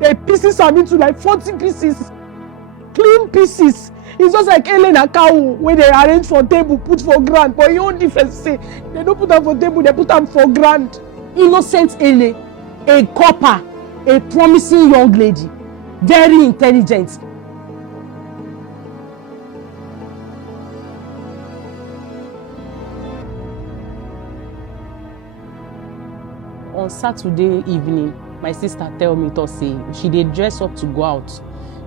They pieces am into like 40 pieces. Clean pieces. It's just like Ele na cow where they arrange for table, put for ground. But your own difference say they don't put them for table, they put them for ground. Innocent Ele, a copper, a promising young lady, very intelligent. On Saturday evening, my sister tell me to say she dey dress up to go out.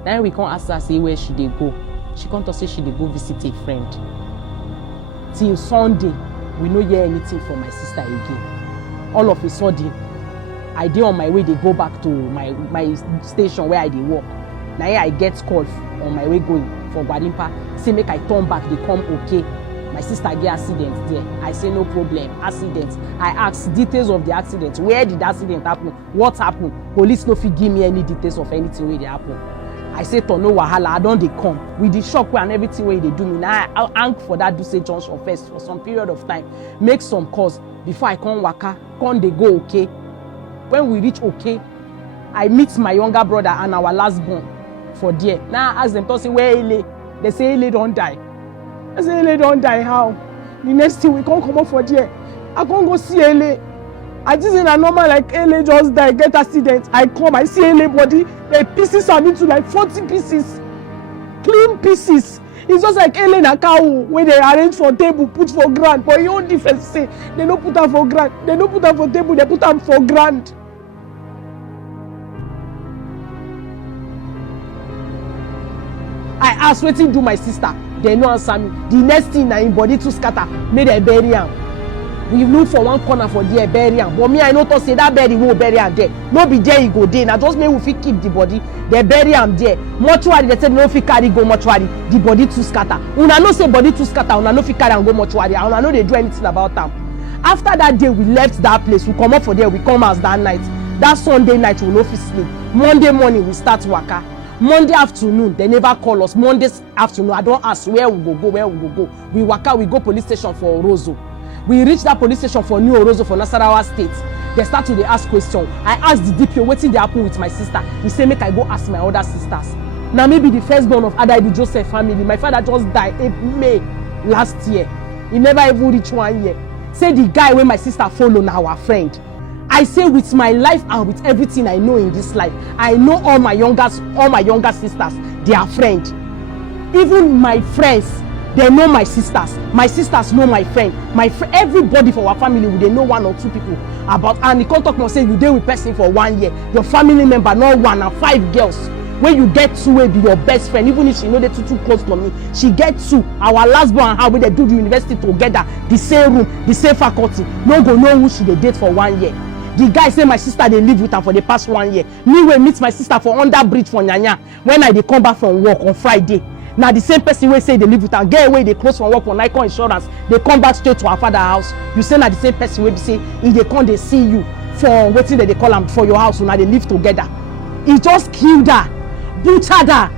Then we can't ask her say where she dey go. She can't say she dey go visit a friend. Till Sunday, we no hear anything from my sister again. All of a sudden, I dey on my way. They go back to my station where I dey work. Now I get call on my way going for Gwadimpa. Say make I turn back. They come okay. My sister get accident there. I say no problem. Accident. I ask details of the accident. Where did the accident happen? What happened? Police no fit give me any details of anything where they happen. I say to no wahala. I don't they come with the shock and everything where they do me. Now I'll hang for that Duse Junction first for some period of time. Make some calls before I come waka. Come they go okay. When we reach okay, I meet my younger brother and our last born for there. Now I ask them to say where Ele. They say Ele don't die. I say Ele don't die how? The next thing we can't come up for there. I can't go see Ele. I just in a normal like Ele just die, get accident. I come, I see Ele body. The pieces are into like 40 pieces. Clean pieces. It's just like Ele na cow where they arrange for table, put for ground. But your own difference say they don't put them for ground. They don't put them for table, they put them for ground. I ask wetin do my sister. They no answer me. The next thing na im body to scatter, make dem bury am. We look for one corner for there, bury am. But me, I no talk say that body will bury am there. No be there e go dey. Na just make we fit keep the body. They bury am there. Mortuary, they say no fit carry go mortuary. The body to scatter. Una no say body to scatter. Una no fit carry am go mortuary. Una no dey do anything about am. After that day, we left that place. We come up for there. We come house that night. That Sunday night, we no fit sleep. Monday morning, we start waka. Monday afternoon, they never call us. Monday afternoon, I don't ask where we go, where we go. We waka, we go police station for Orozo. We reach that police station for New Orozo for Nasarawa State. They start to ask questions. I ask the DPO, what did happen with my sister? He say, make I go ask my other sisters. Now maybe the firstborn of Adaidu Joseph family. My father just died in May last year. He never even reached 1 year. Say the guy where my sister follow now our friend. I say with my life and with everything I know in this life, I know all my younger sisters, they are friends. Even my friends, they know my sisters. My sisters know my friend. Everybody for our family, they know 1 or 2 people about. And the contact must say you deal with person for 1 year. Your family member, not 1 and 5 girls. When you get 2, will be your best friend. Even if she know they too close to me, she get 2. Our last born and her, when they do the university together, the same room, the same faculty. No go know who she they date for 1 year. The guy say my sister they live with her for the past 1 year. Me will meet my sister for under bridge for Nyanya when I they come back from work on Friday. Now the same person will say they live with her. Get away they close from work for Nikon Insurance. They come back straight to her father's house. You say now the same person will say if they come they see you for waiting that they call them for your house. So now they live together. He just killed her, butchered her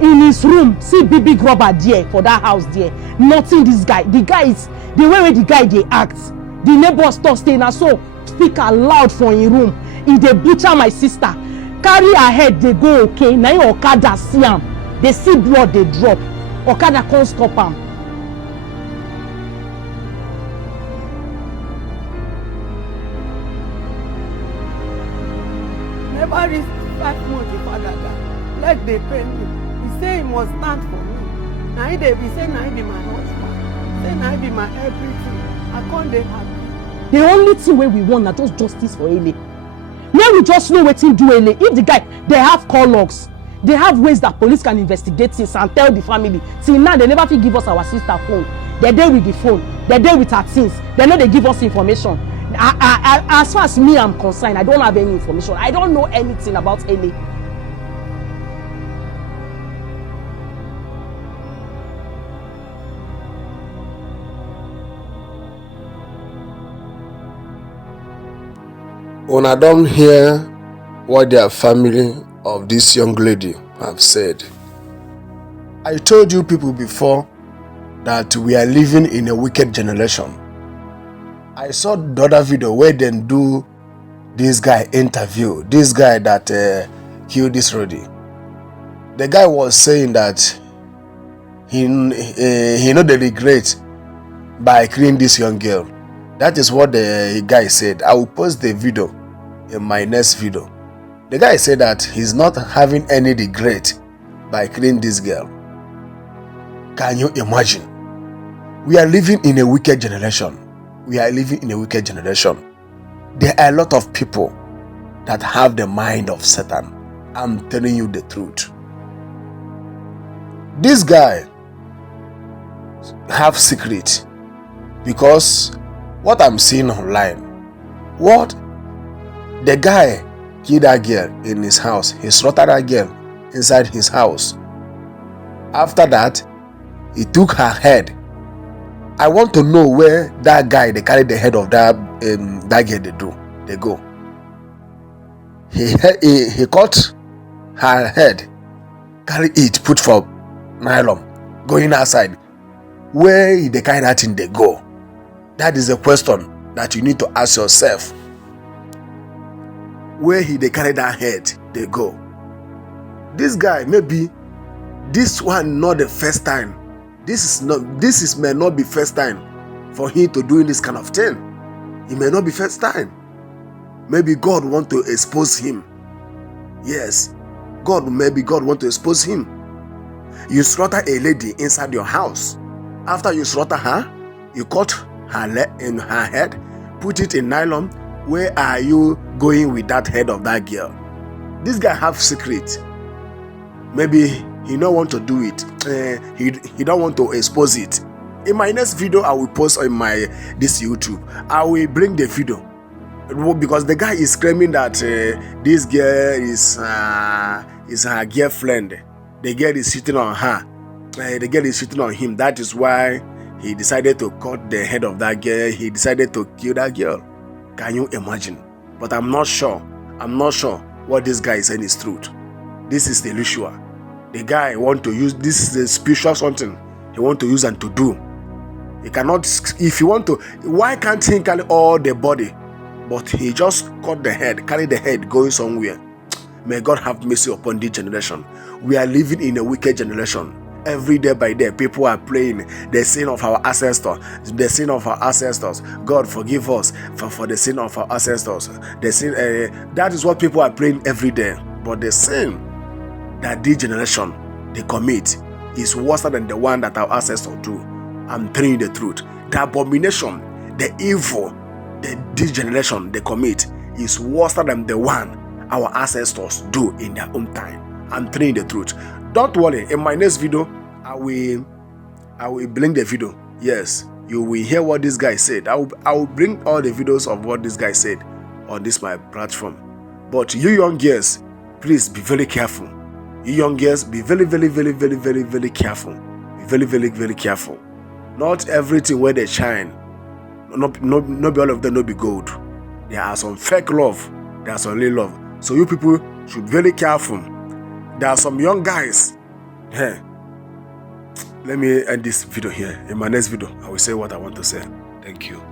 in his room. See big rubber there for that house there. Nothing this guy. The guy is the way the guy they act. The neighbors talk stay now so. Speak aloud for in room. If they butcher my sister, carry her head, they go okay. Now your Okada see am. They see blood, they drop. Okada can't stop am. Never reached 5 months the father died. Let they pay me. He say he must stand for me. Now he dey be say now he be my husband. Say now he be my everything. I can't dey happy. The only thing wey we want na just justice for Ele. When we just know wetin do Ele, if the guy they have call logs, they have ways that police can investigate things and tell the family. Till now they never fit give us our sister phone. They dey with the phone. They dey with her things. They know they give us information. As far as me I'm concerned, I don't have any information. I don't know anything about Ele. Una don hear what their family of this young lady have said. I told you people before that we are living in a wicked generation. I saw the other video where they do this guy interview. This guy that kill this lady. The guy was saying that he know the regret by killing this young girl. That is what the guy said. I will post the video in my next video. The guy said that he's not having any regret by killing this girl. Can you imagine? We are living in a wicked generation. We are living in a wicked generation. There are a lot of people that have the mind of Satan. I'm telling you the truth. This guy have secret, because what I'm seeing online, what the guy killed that girl in his house. He slaughtered that girl inside his house. After that, he took her head. I want to know where that guy they carry the head of that girl they go. He cut her head, carry it, put for nylon, going outside. Where they carry that thing they go? That is a question that you need to ask yourself. Where they carry that head they go? This guy, maybe this one not the first time. This may not be first time for him to doing this kind of thing. It may not be first time. Maybe God want to expose him. Yes, maybe God want to expose him. You slaughter a lady inside your house. After you slaughter her, you cut her leg in her head, put it in nylon. Where are you going with that head of that girl? This guy have secret. Maybe he don't want to do it. He don't want to expose it. In my next video, I will post on this YouTube. I will bring the video, because the guy is claiming that this girl is her girlfriend. The girl is sitting on her. The girl is sitting on him. That is why he decided to cut the head of that girl. He decided to kill that girl. Can you imagine? But I'm not sure. I'm not sure what this guy is saying is truth. This is the Lushua. The guy want to use, this is the spiritual something he want to use and to do. He cannot, if he want to, why can't he carry all the body? But he just cut the head, carry the head going somewhere. May God have mercy upon this generation. We are living in a wicked generation. Every day by day, people are praying the sin of our ancestors. The sin of our ancestors. God forgive us for the sin of our ancestors. The sin, that is what people are praying every day. But the sin that this generation they commit is worse than the one that our ancestors do. I'm telling you the truth. The abomination, the evil that this generation they commit is worse than the one our ancestors do in their own time. I'm telling you the truth. Don't worry, in my next video, I will bring the video. Yes, you will hear what this guy said. I will bring all the videos of what this guy said on this my platform. But you young girls, please be very careful. You young girls, be very, very, very, very, very, very careful. Be very, very, very careful. Not everything where they shine, not all of them no be gold. There are some fake love. There are some real love. So you people should be very careful. There are some young guys. Hey, let me end this video here. In my next video, I will say what I want to say. Thank you.